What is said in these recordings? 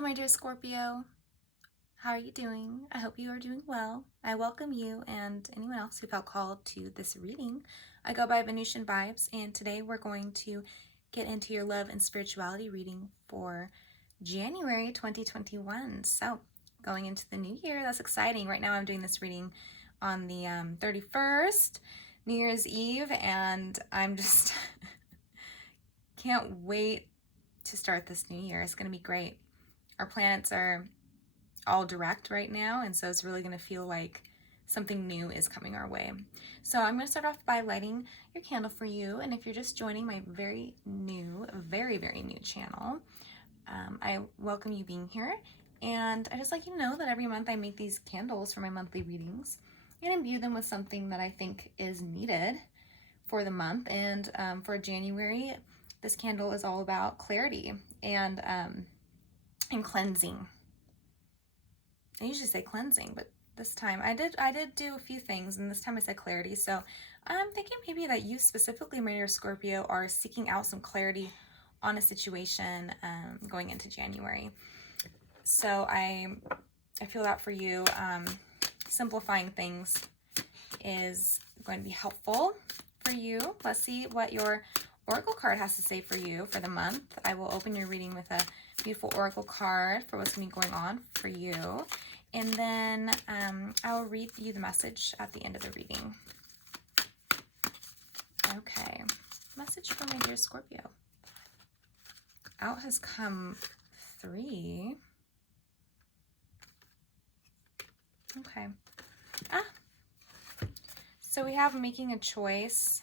Hello, my dear Scorpio. How are you doing? I hope you are doing well. I welcome you and anyone else who felt called to this reading. I go by Venusian Vibes, and today we're going to get into your love and spirituality reading for January 2021. So, going into the new year, that's exciting. Right now I'm doing this reading on the 31st, New Year's Eve, and I'm just can't wait to start this new year. It's going to be great. Our planets are all direct right now, and so it's really going to feel like something new is coming our way. So I'm going to start off by lighting your candle for you, and if you're just joining my very new channel, I welcome you being here, and I just like you to know that every month I make these candles for my monthly readings and imbue them with something that I think is needed for the month. And for January, this candle is all about clarity and cleansing. I usually say cleansing, but this time I did do a few things, and this time I said clarity. So I'm thinking maybe that you specifically, my dear Scorpio, are seeking out some clarity on a situation going into January. So I feel that for you, simplifying things is going to be helpful for you. Let's see what your Oracle card has to say for you for the month. I will open your reading with a beautiful Oracle card for what's going to be going on for you. And then I'll read you the message at the end of the reading. Okay. Message for my dear Scorpio. Out has come 3. Okay. So we have making a choice,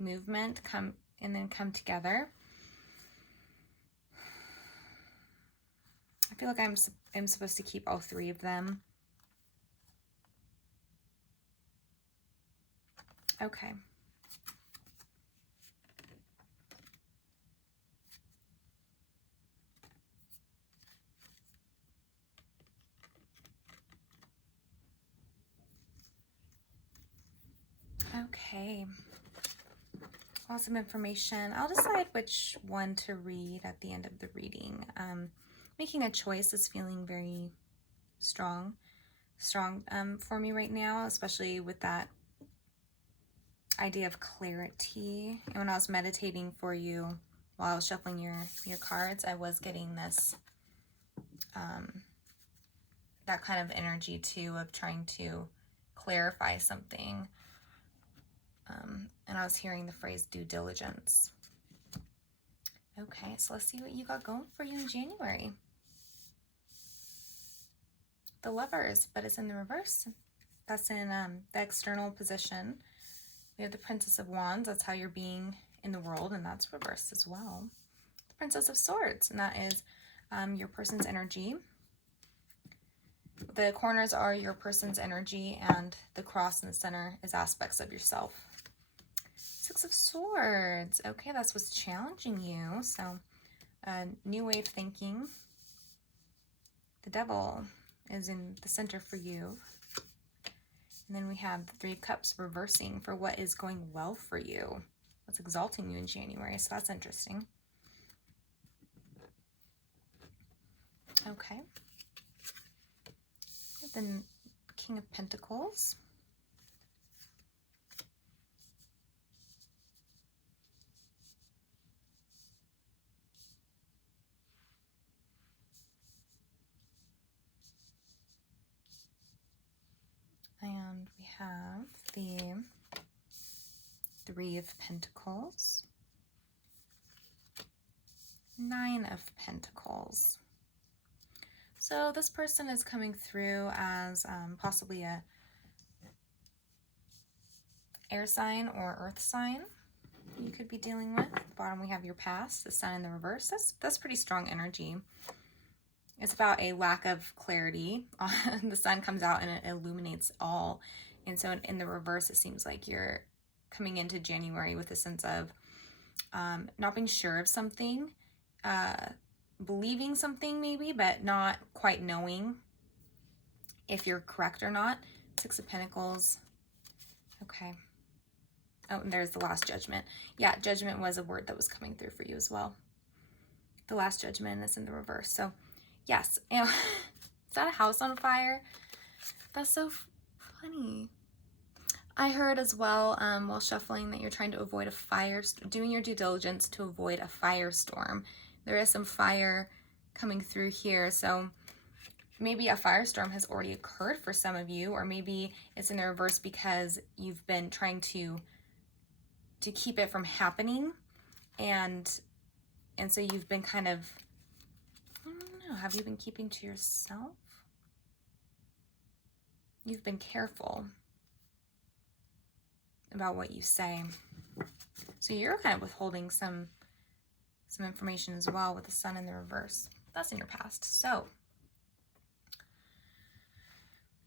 movement, come together. I feel like I'm supposed to keep all 3 of them. Okay. Okay. Awesome information. I'll decide which one to read at the end of the reading. Making a choice is feeling very strong for me right now, especially with that idea of clarity. And when I was meditating for you while I was shuffling your cards, I was getting this that kind of energy too, of trying to clarify something. And I was hearing the phrase due diligence. Okay, so let's see what you got going for you in January. The Lovers, but it's in the reverse. That's in the external position. We have the Princess of Wands. That's how you're being in the world, and that's reversed as well. The Princess of Swords, and that is your person's energy. The corners are your person's energy, and the cross in the center is aspects of yourself. 6 of Swords. Okay, that's what's challenging you. So, new way of thinking. The Devil is in the center for you. And then we have the 3 of Cups reversing for what is going well for you. What's exalting you in January. So that's interesting. Okay. Then King of Pentacles. And we have the 3 of Pentacles, 9 of Pentacles. So this person is coming through as possibly a air sign or earth sign you could be dealing with. At the bottom we have your past, the Sun in the reverse. That's pretty strong energy. It's about a lack of clarity. The sun comes out and it illuminates all. And so in the reverse, it seems like you're coming into January with a sense of not being sure of something, believing something maybe, but not quite knowing if you're correct or not. 6 of Pentacles. Okay. Oh, and there's the Last Judgment. Yeah, Judgment was a word that was coming through for you as well. The Last Judgment is in the reverse. So Yes. And is that a house on fire? That's so funny. I heard as well while shuffling that you're trying to avoid a fire, doing your due diligence to avoid a firestorm. There is some fire coming through here, so maybe a firestorm has already occurred for some of you, or maybe it's in the reverse because you've been trying to keep it from happening, and so you've been kind of, I don't know, have you been keeping to yourself? You've been careful about what you say. So you're kind of withholding some information as well with the sun in the reverse. That's in your past. So,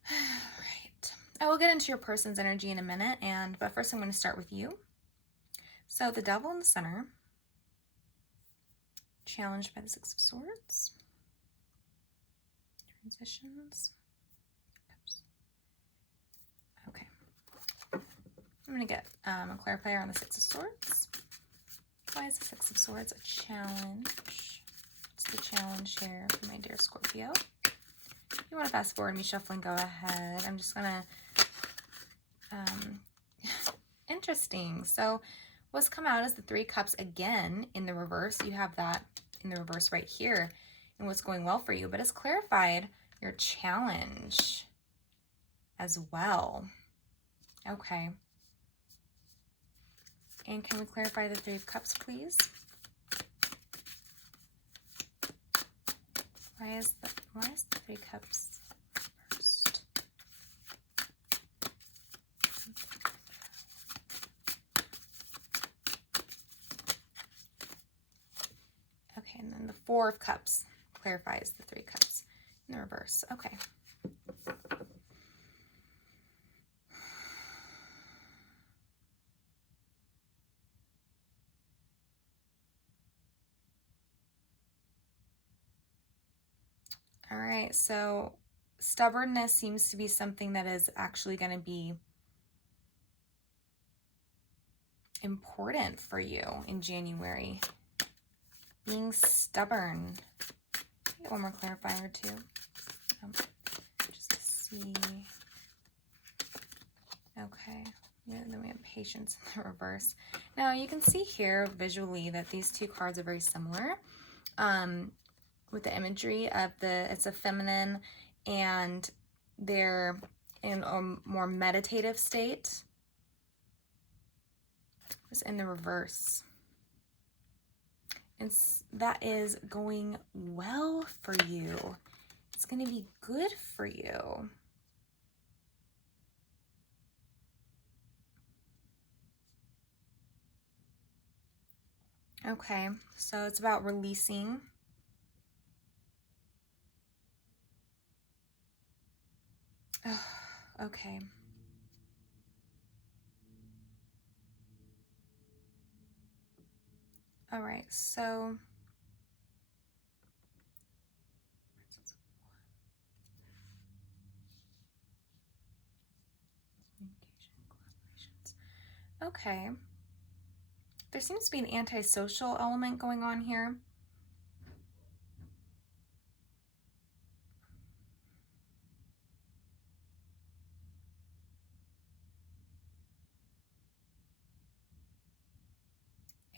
right. I will get into your person's energy in a minute, but first I'm going to start with you. So the Devil in the center, challenged by the Six of Swords. Transitions. Okay. I'm going to get a clarifier on the Six of Swords. Why is the Six of Swords a challenge? What's the challenge here for my dear Scorpio? If you want to fast forward me shuffling, go ahead. I'm just going to... interesting. So what's come out is the Three Cups again in the reverse. You have that in the reverse right here and what's going well for you. But it's clarified your challenge as well. Okay. And can we clarify the Three of Cups, please? Why is the Three Cups first? Okay, and then the Four of Cups clarifies the Three Cups in the reverse. Okay. All right, so stubbornness seems to be something that is actually going to be important for you in January. Being stubborn. Get one more clarifier too. Just to see. Okay. Yeah, then we have patience in the reverse. Now you can see here visually that these two cards are very similar. With the imagery of it's a feminine and they're in a more meditative state. It's in the reverse. That is going well for you. It's going to be good for you. Okay, so it's about releasing. Oh, okay. All right, so okay. There seems to be an antisocial element going on here.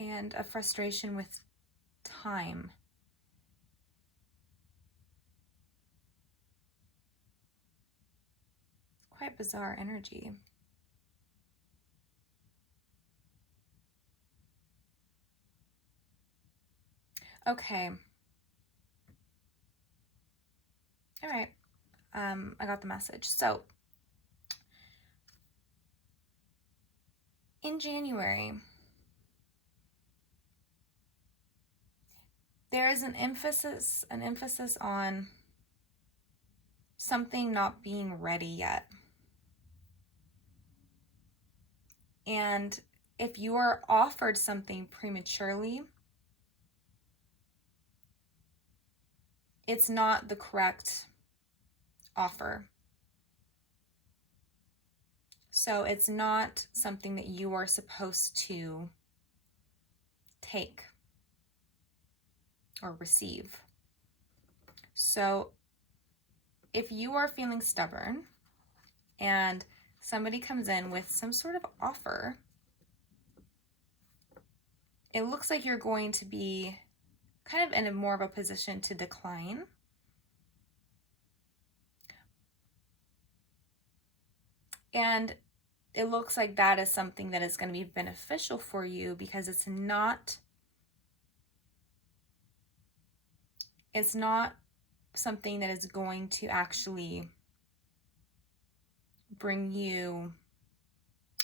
And a frustration with time. It's quite bizarre energy. Okay. All right. I got the message. So, in January, there is an emphasis on something not being ready yet. And if you are offered something prematurely, it's not the correct offer. So it's not something that you are supposed to take or receive. So if you are feeling stubborn and somebody comes in with some sort of offer, it looks like you're going to be kind of in a more of a position to decline. And it looks like that is something that is going to be beneficial for you, because it's not something that is going to actually bring you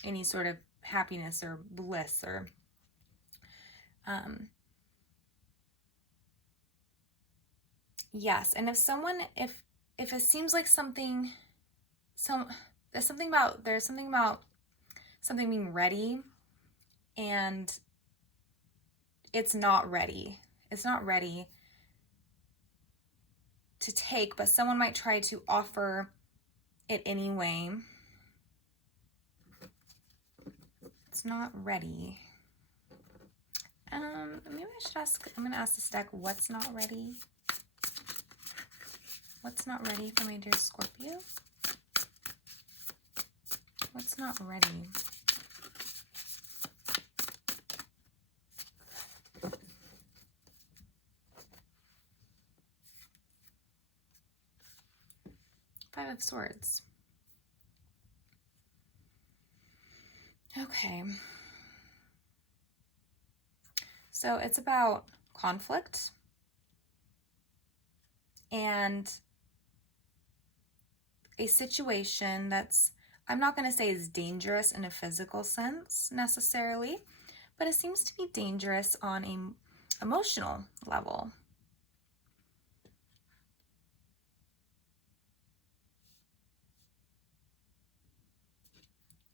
any sort of happiness or bliss or yes. And if it seems like there's something about something being ready, and it's not ready to take, but someone might try to offer it anyway. It's not ready. Maybe I should ask, I'm gonna ask this deck, what's not ready? What's not ready for my dear Scorpio? What's not ready? Five of Swords. Okay. So it's about conflict and a situation that's, I'm not going to say is dangerous in a physical sense necessarily, but it seems to be dangerous on an emotional level.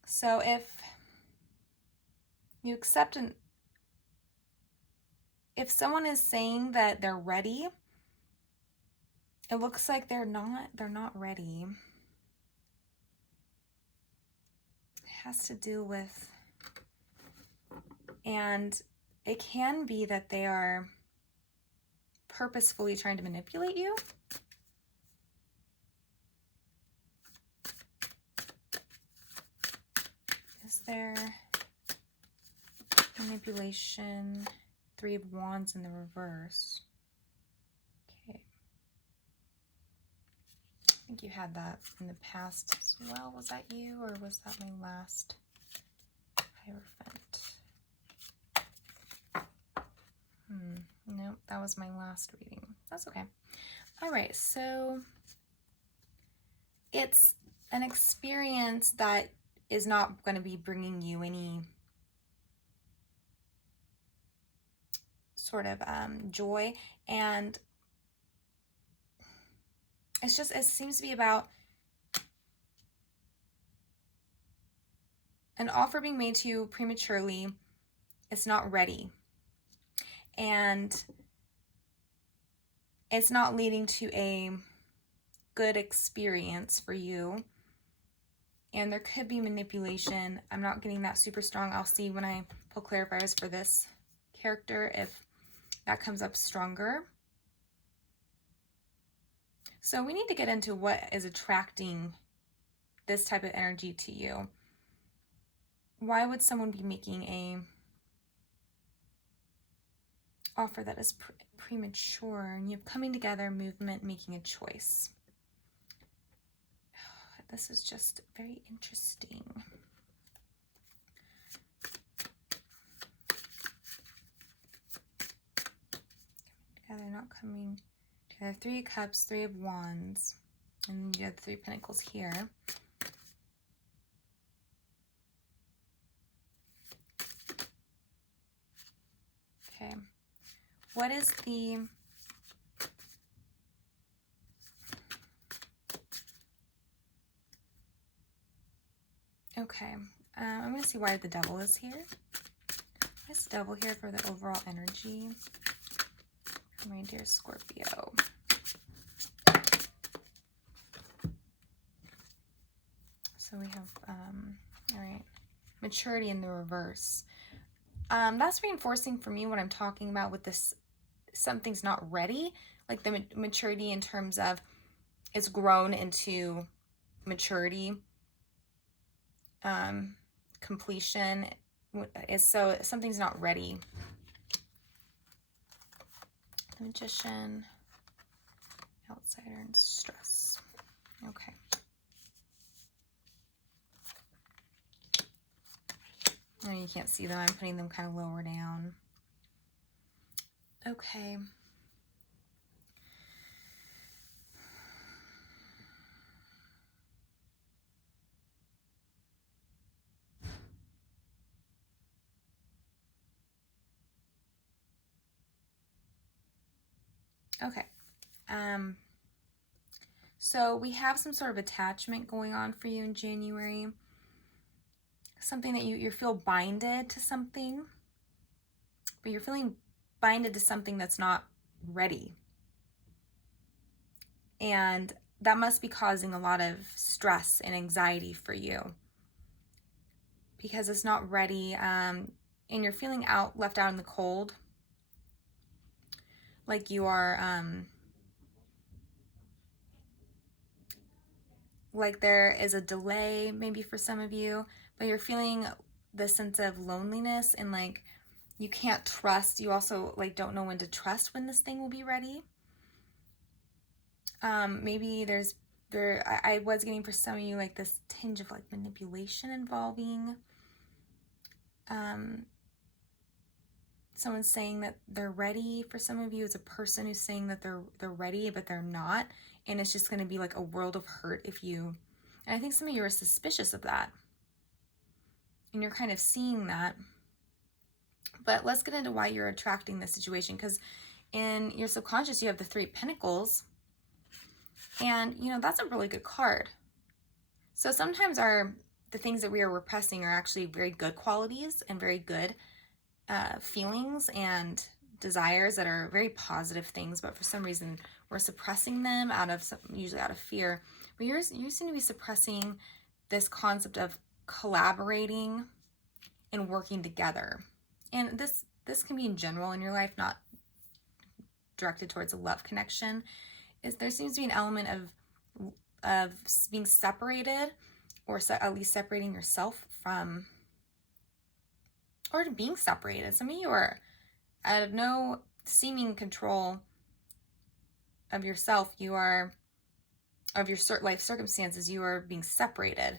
So if you accept if someone is saying that they're ready, it looks like they're not ready. It has to do with, and it can be that they are purposefully trying to manipulate you. Is there manipulation? Three of Wands in the reverse. Okay. I think you had that in the past as well. Was that you, or was that my last Hierophant? No, that was my last reading. That's okay. All right, so it's an experience that is not going to be bringing you any sort of joy, and it seems to be about an offer being made to you prematurely. It's not ready, and it's not leading to a good experience for you, and there could be manipulation. I'm not getting that super strong. I'll see when I pull clarifiers for this character if that comes up stronger. So we need to get into what is attracting this type of energy to you. Why would someone be making a offer that is premature? And you have coming together, movement, making a choice. This is just very interesting. Together, not coming together. Three of Cups, Three of Wands, and you have the Three of Pentacles here. Okay, what is the okay? I'm going to see why the Devil is here. Why is the Devil here for the overall energy? My dear Scorpio. So we have, all right, maturity in the reverse. That's reinforcing for me what I'm talking about with this, something's not ready. like the maturity in terms of it's grown into maturity. Completion is, so something's not ready. The Magician, outsider, and stress. Okay. Oh, you can't see them. I'm putting them kind of lower down. Okay. Okay. So we have some sort of attachment going on for you in January. Something that you feel binded to something, but you're feeling binded to something that's not ready. And that must be causing a lot of stress and anxiety for you because it's not ready, and you're feeling left out in the cold, like you are, like there is a delay maybe for some of you, but you're feeling the sense of loneliness and like you can't trust. You also like don't know when to trust when this thing will be ready. Maybe I was getting for some of you like this tinge of like manipulation involving someone's saying that they're ready. For some of you, it's a person who's saying that they're ready, but they're not. And it's just going to be like a world of hurt if you, and I think some of you are suspicious of that. And you're kind of seeing that. But let's get into why you're attracting this situation. Because in your subconscious, you have the Three of Pentacles. And, you know, that's a really good card. So sometimes the things that we are repressing are actually very good qualities and very good feelings and desires that are very positive things, but for some reason we're suppressing them usually out of fear. But you seem to be suppressing this concept of collaborating and working together. And this can be in general in your life, not directed towards a love connection. There seems to be an element of being separated, or at least separating yourself from, or being separated. Some of you are out of no seeming control of yourself. You are, of your life circumstances, you are being separated.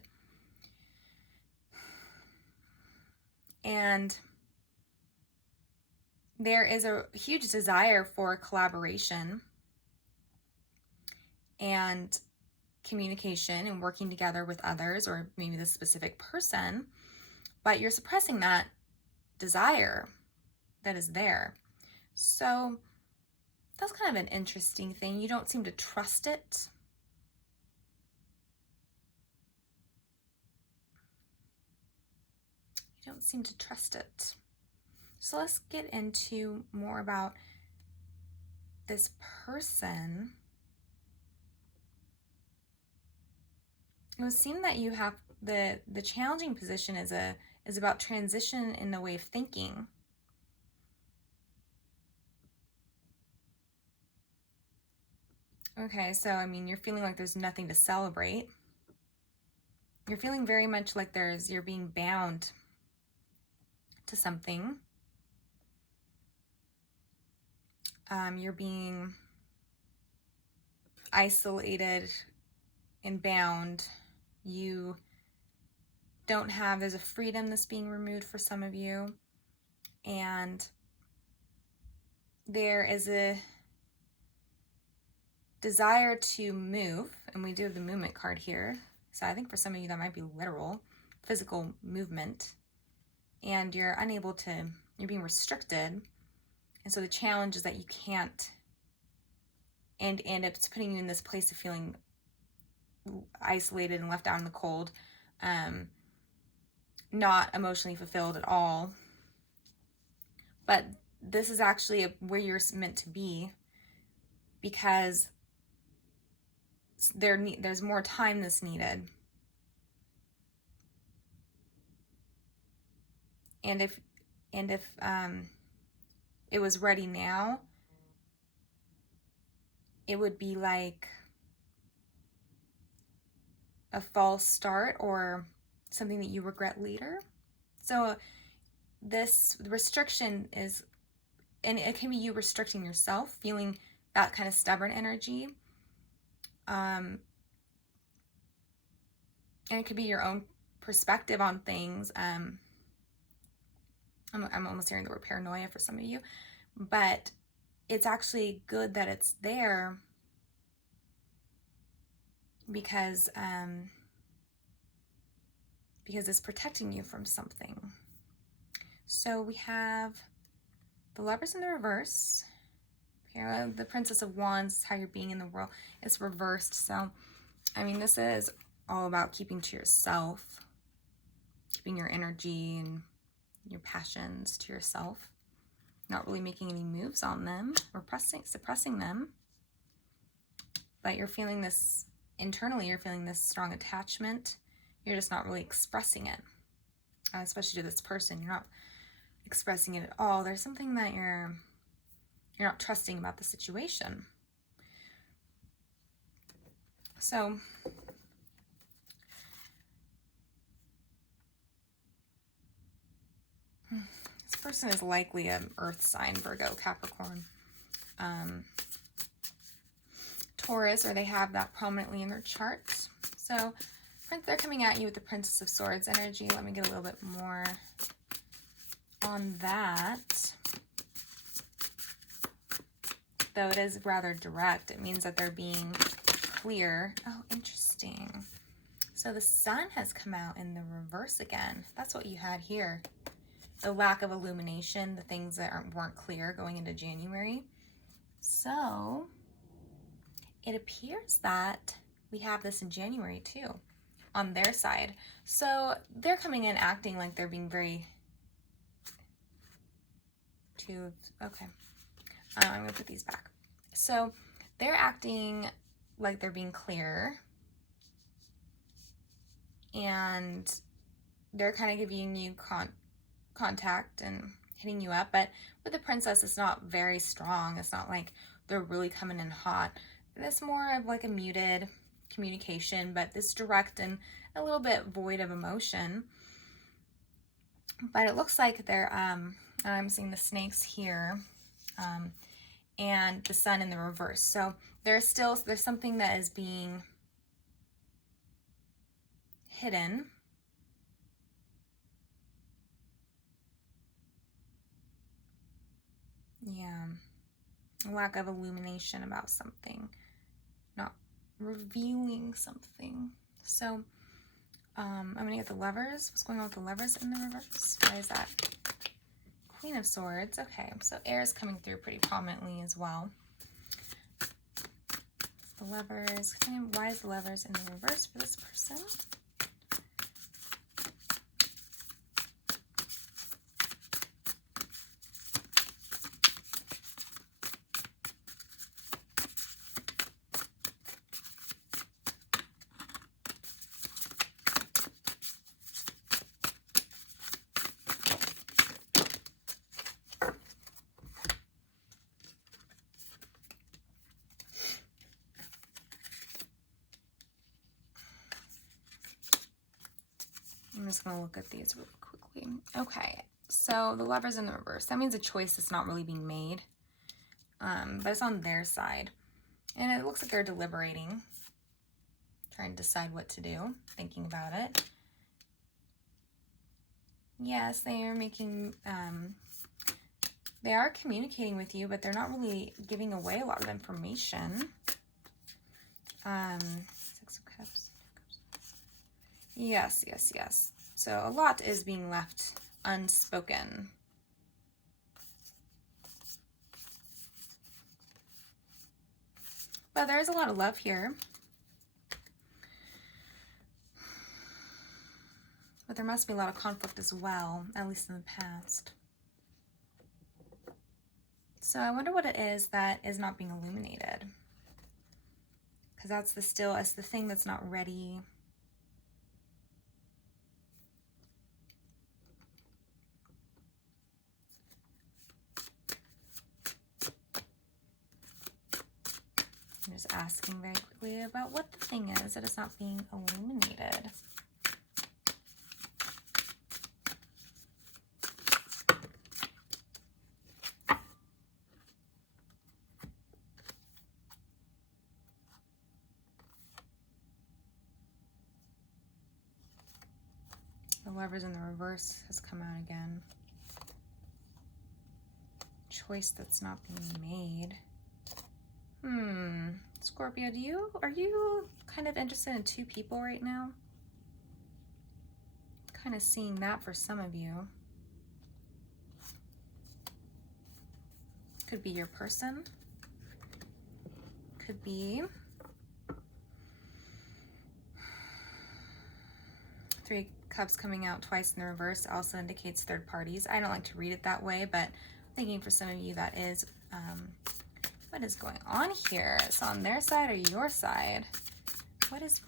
And there is a huge desire for collaboration and communication and working together with others, or maybe the specific person, but you're suppressing that desire that is there. So that's kind of an interesting thing. You don't seem to trust it. You don't seem to trust it. So let's get into more about this person. It would seem that you have the challenging position is about transition in the way of thinking. Okay, so I mean, you're feeling like there's nothing to celebrate. You're feeling very much like you're being bound to something. You're being isolated and bound. You don't have, there's a freedom that's being removed for some of you. And there is a desire to move, and we do have the movement card here. So I think for some of you that might be literal, physical movement. And you're unable to, you're being restricted. And so the challenge is that you can't, and it's putting you in this place of feeling isolated and left out in the cold, not emotionally fulfilled at all. But this is actually where you're meant to be, because there's more time that's needed. And if it was ready now, it would be like a false start or something that you regret later. So this restriction is, and it can be you restricting yourself, feeling that kind of stubborn energy. And it could be your own perspective on things. I'm almost hearing the word paranoia for some of you, but it's actually good that it's there because it's protecting you from something. So we have the Lovers in the reverse. Here, the Princess of Wands is how you're being in the world. It's reversed. So, I mean, this is all about keeping to yourself, keeping your energy and your passions to yourself, not really making any moves on them, suppressing them. But you're feeling this internally, you're feeling this strong attachment. You're just not really expressing it, especially to this person. You're not expressing it at all. There's something that you're not trusting about the situation. So this person is likely an earth sign, Virgo, Capricorn, Taurus, or they have that prominently in their chart. So they're coming at you with the Princess of Swords energy. Let me get a little bit more on that. Though it is rather direct, it means that they're being clear. Oh, interesting. So the Sun has come out in the reverse again. That's what you had here. The lack of illumination, the things that weren't clear going into January. So it appears that we have this in January too, on their side. So they're coming in acting like they're being very... Okay. I'm going to put these back. So they're acting like they're being clear. And they're kind of giving you contact and hitting you up. But with the Princess, it's not very strong. It's not like they're really coming in hot. It's more of like a muted communication, but it's direct and a little bit void of emotion. But it looks like they're, I'm seeing the snakes here, and the Sun in the reverse. So there's something that is being hidden. Yeah. A lack of illumination about something. Not revealing something. So, I'm going to get the Lovers. What's going on with the Lovers in the reverse? Why is that? Queen of Swords. Okay, so air is coming through pretty prominently as well. The Lovers. Why is the Lovers in the reverse for this person? I'm just going to look at these really quickly. Okay, so the Lovers in the reverse. That means a choice that's not really being made, but it's on their side. And it looks like they're deliberating, trying to decide what to do, thinking about it. Yes, they are making, they are communicating with you, but they're not really giving away a lot of information. Six of Cups. Yes, yes, yes. So a lot is being left unspoken. But there is a lot of love here. But there must be a lot of conflict as well, at least in the past. So I wonder what it is that is not being illuminated. Because that's the thing that's not ready. just asking very quickly about what the thing is that is not being illuminated. The Lovers in the reverse has come out again. Choice that's not being made. Scorpio, are you kind of interested in two people right now? Kind of seeing that for some of you. Could be your person. Could be Three Cups coming out twice in the reverse also indicates third parties. I don't like to read it that way, but I'm thinking for some of you that is what is going on here? It's on their side or your side? What is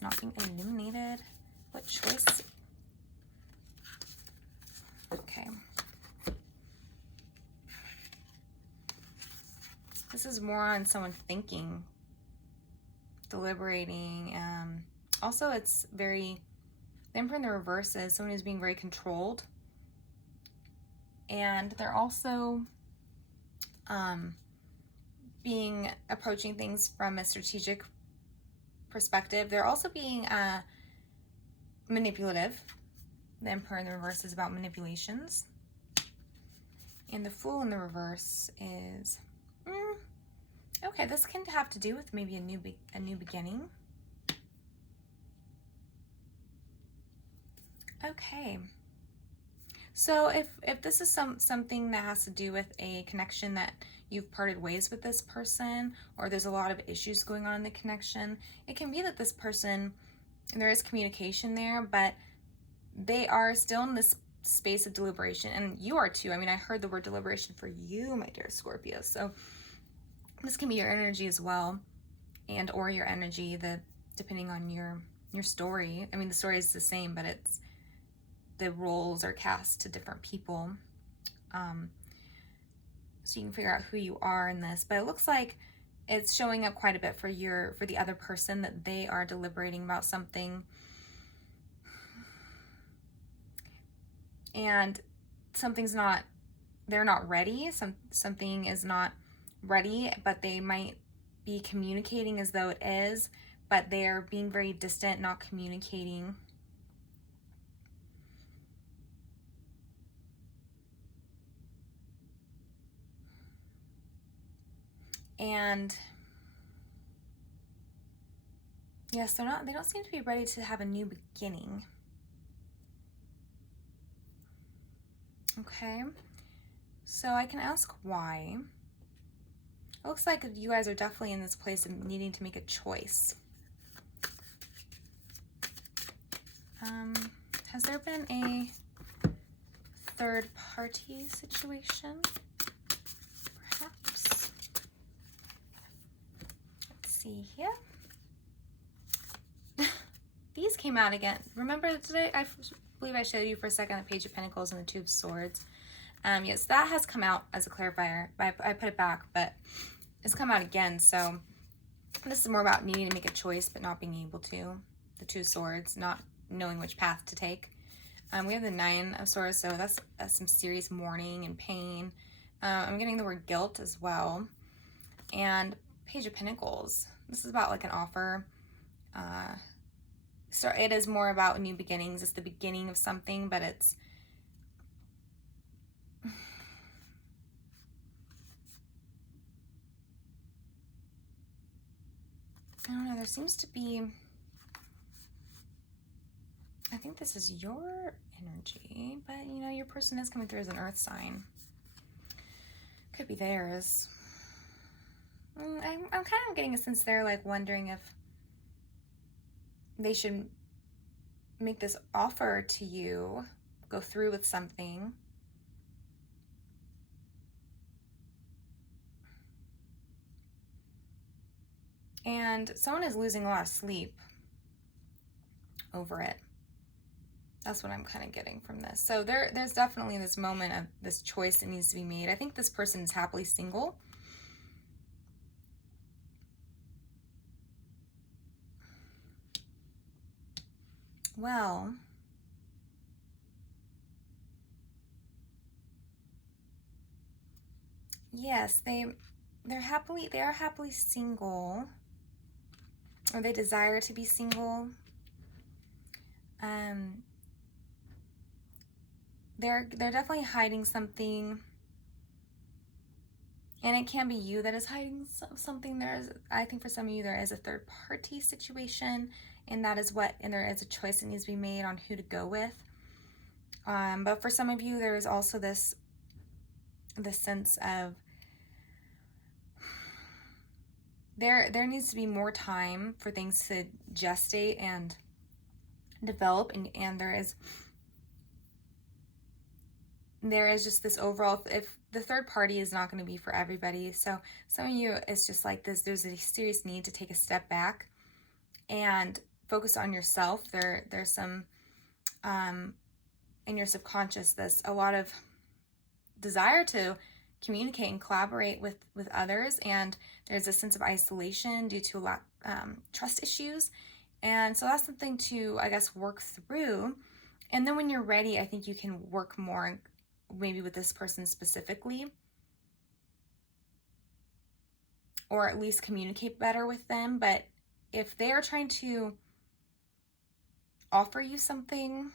not being illuminated? What choice? Okay. This is more on someone thinking, deliberating. Also, it's the Emperor in the reverse is someone who's being very controlled. And they're also approaching things from a strategic perspective. They're also being manipulative. The Emperor in the reverse is about manipulations. And the Fool in the reverse is, okay, this can have to do with maybe a new beginning. Okay. So if this is something that has to do with a connection that you've parted ways with this person, or there's a lot of issues going on in the connection, it can be that this person, there is communication there, but they are still in this space of deliberation, and you are too. I mean, I heard the word deliberation for you, my dear Scorpio. So this can be your energy as well, and or your energy, depending on your story. I mean, the story is the same, but it's the roles are cast to different people. So you can figure out who you are in this, but it looks like it's showing up quite a bit for the other person, that they are deliberating about something, and they're not ready. Something is not ready, but they might be communicating as though it is, but they're being very distant, not communicating. And yes, they don't seem to be ready to have a new beginning. Okay, so I can ask why. It looks like you guys are definitely in this place of needing to make a choice. Has there been a third party situation? Perhaps. Let's see here. These came out again. Remember today, I believe I showed you for a second the Page of Pentacles and the Two of Swords. Yes, that has come out as a clarifier. I put it back, but it's come out again. So this is more about needing to make a choice, but not being able to. The Two of Swords, not knowing which path to take. We have the Nine of Swords, so that's some serious mourning and pain. I'm getting the word guilt as well. And Page of Pentacles. This is about like an offer. So it is more about new beginnings. It's the beginning of something, but it's I don't know, there seems to be, I think this is your energy, but you know, your person is coming through as an earth sign. Could be theirs. I'm kind of getting a sense they're like wondering if they should make this offer to you, go through with something. And someone is losing a lot of sleep over it. That's what I'm kind of getting from this. So there's definitely this moment of this choice that needs to be made. I think this person is happily single. Well, yes, they are happily single, or they desire to be single. They're definitely hiding something, and it can be you that is hiding something. I think for some of you there is a third party situation, and there is a choice that needs to be made on who to go with. But for some of you, there is also this sense of there needs to be more time for things to gestate and develop, and there is just this overall, if the third party is not going to be for everybody. So some of you, it's just like this, there's a serious need to take a step back and focus on yourself. There's some in your subconscious, there's a lot of desire to communicate and collaborate with others, and there's a sense of isolation due to a lot trust issues, and so that's something to, I guess, work through. And then when you're ready, I think you can work more maybe with this person specifically, or at least communicate better with them. But if they are trying to offer you something,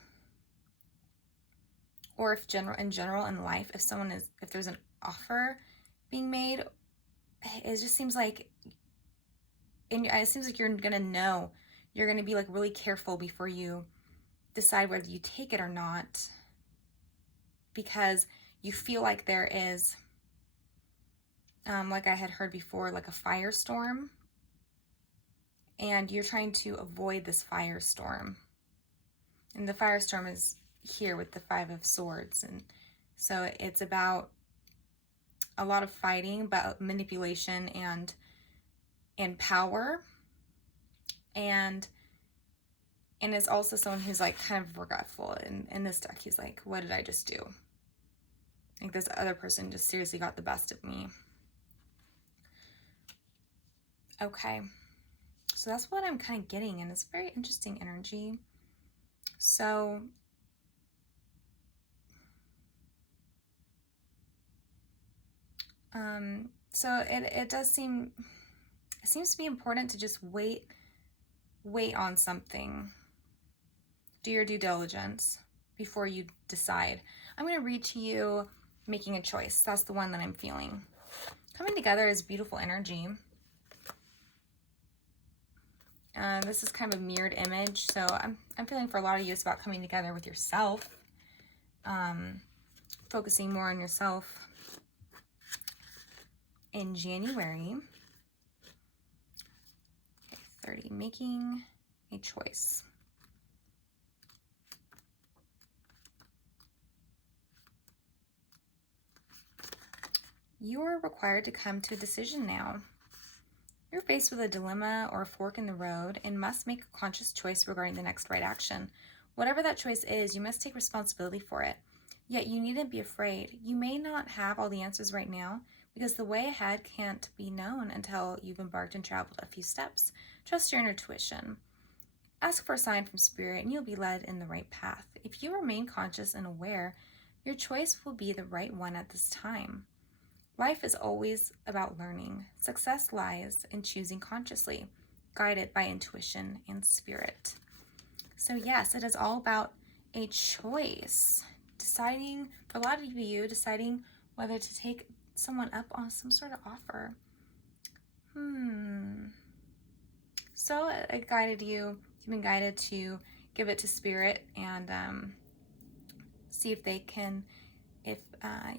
or if in general in life, if there's an offer being made, it just seems like, it seems like you're gonna be like really careful before you decide whether you take it or not, because you feel like there is, like I had heard before, like a firestorm, and you're trying to avoid this firestorm. And the firestorm is here with the Five of Swords, and so it's about a lot of fighting, but manipulation and power, and it's also someone who's like kind of regretful. In this deck, he's like, what did I just do? Like, this other person just seriously got the best of me. Okay, so that's what I'm kind of getting, and it's very interesting energy. So it seems to be important to just wait on something. Do your due diligence before you decide. I'm going to read to you making a choice. That's the one that I'm feeling. Coming together is beautiful energy. This is kind of a mirrored image, so I'm feeling for a lot of you it's about coming together with yourself, focusing more on yourself in January. Okay, 30, making a choice. You are required to come to a decision now. You're faced with a dilemma or a fork in the road and must make a conscious choice regarding the next right action. Whatever that choice is, you must take responsibility for it. Yet you needn't be afraid. You may not have all the answers right now, because the way ahead can't be known until you've embarked and traveled a few steps. Trust your intuition. Ask for a sign from Spirit and you'll be led in the right path. If you remain conscious and aware, your choice will be the right one at this time. Life is always about learning. Success lies in choosing consciously, guided by intuition and spirit. So yes, it is all about a choice. Deciding, for a lot of you, deciding whether to take someone up on some sort of offer. So it guided you. You've been guided to give it to Spirit and see if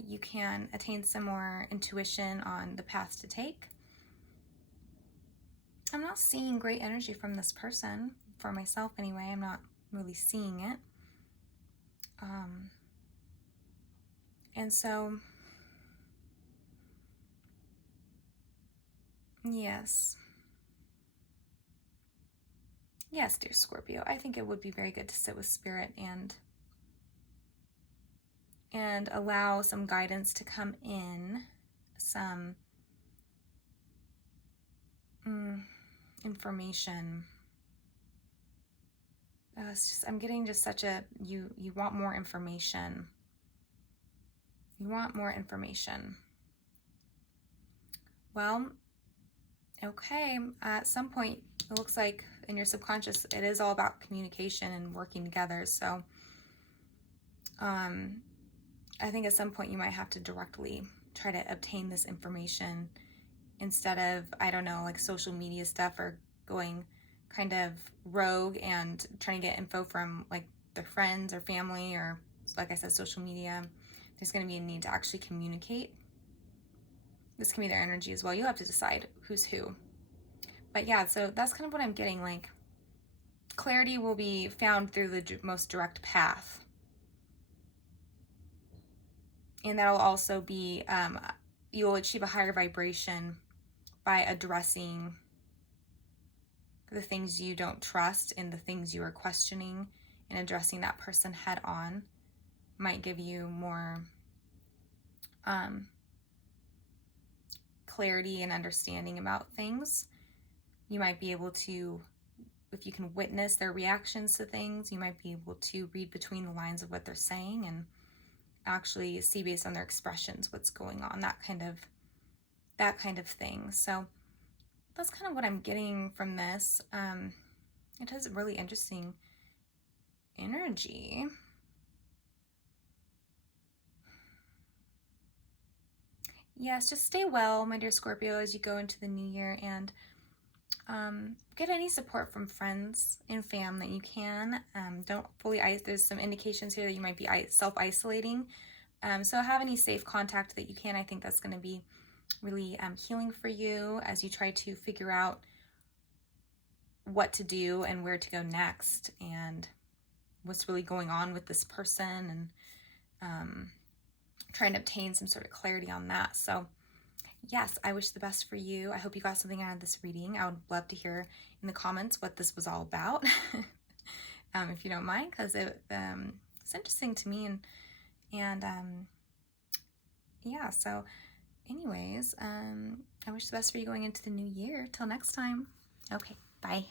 you can attain some more intuition on the path to take. I'm not seeing great energy from this person, for myself anyway. I'm not really seeing it. And so, yes, dear Scorpio, I think it would be very good to sit with Spirit and allow some guidance to come in, some information It's just, I'm getting just such a, you want more information. You want more information. Well, okay, at some point, it looks like in your subconscious, it is all about communication and working together. So, I think at some point you might have to directly try to obtain this information instead of, I don't know, like social media stuff, or going kind of rogue and trying to get info from like their friends or family, or like I said, social media. There's going to be a need to actually communicate. This can be their energy as well. You'll have to decide who's who. But yeah, so that's kind of what I'm getting. Like, clarity will be found through the most direct path. And that'll also be, you'll achieve a higher vibration by addressing the things you don't trust and the things you are questioning, and addressing that person head on might give you more clarity and understanding about things. You might be able to, if you can witness their reactions to things, you might be able to read between the lines of what they're saying and actually see based on their expressions what's going on, that kind of thing. So that's kind of what I'm getting from this. It has really interesting energy. Yes, just stay well, my dear Scorpio, as you go into the new year, and get any support from friends and fam that you can. Don't fully there's some indications here that you might be self-isolating. So have any safe contact that you can. I think that's going to be really healing for you as you try to figure out what to do and where to go next, and what's really going on with this person, and trying to obtain some sort of clarity on that. So yes, I wish the best for you. I hope you got something out of this reading. I would love to hear in the comments what this was all about, if you don't mind, because it's interesting to me. And yeah, so anyways, I wish the best for you going into the new year. Till next time. Okay, bye.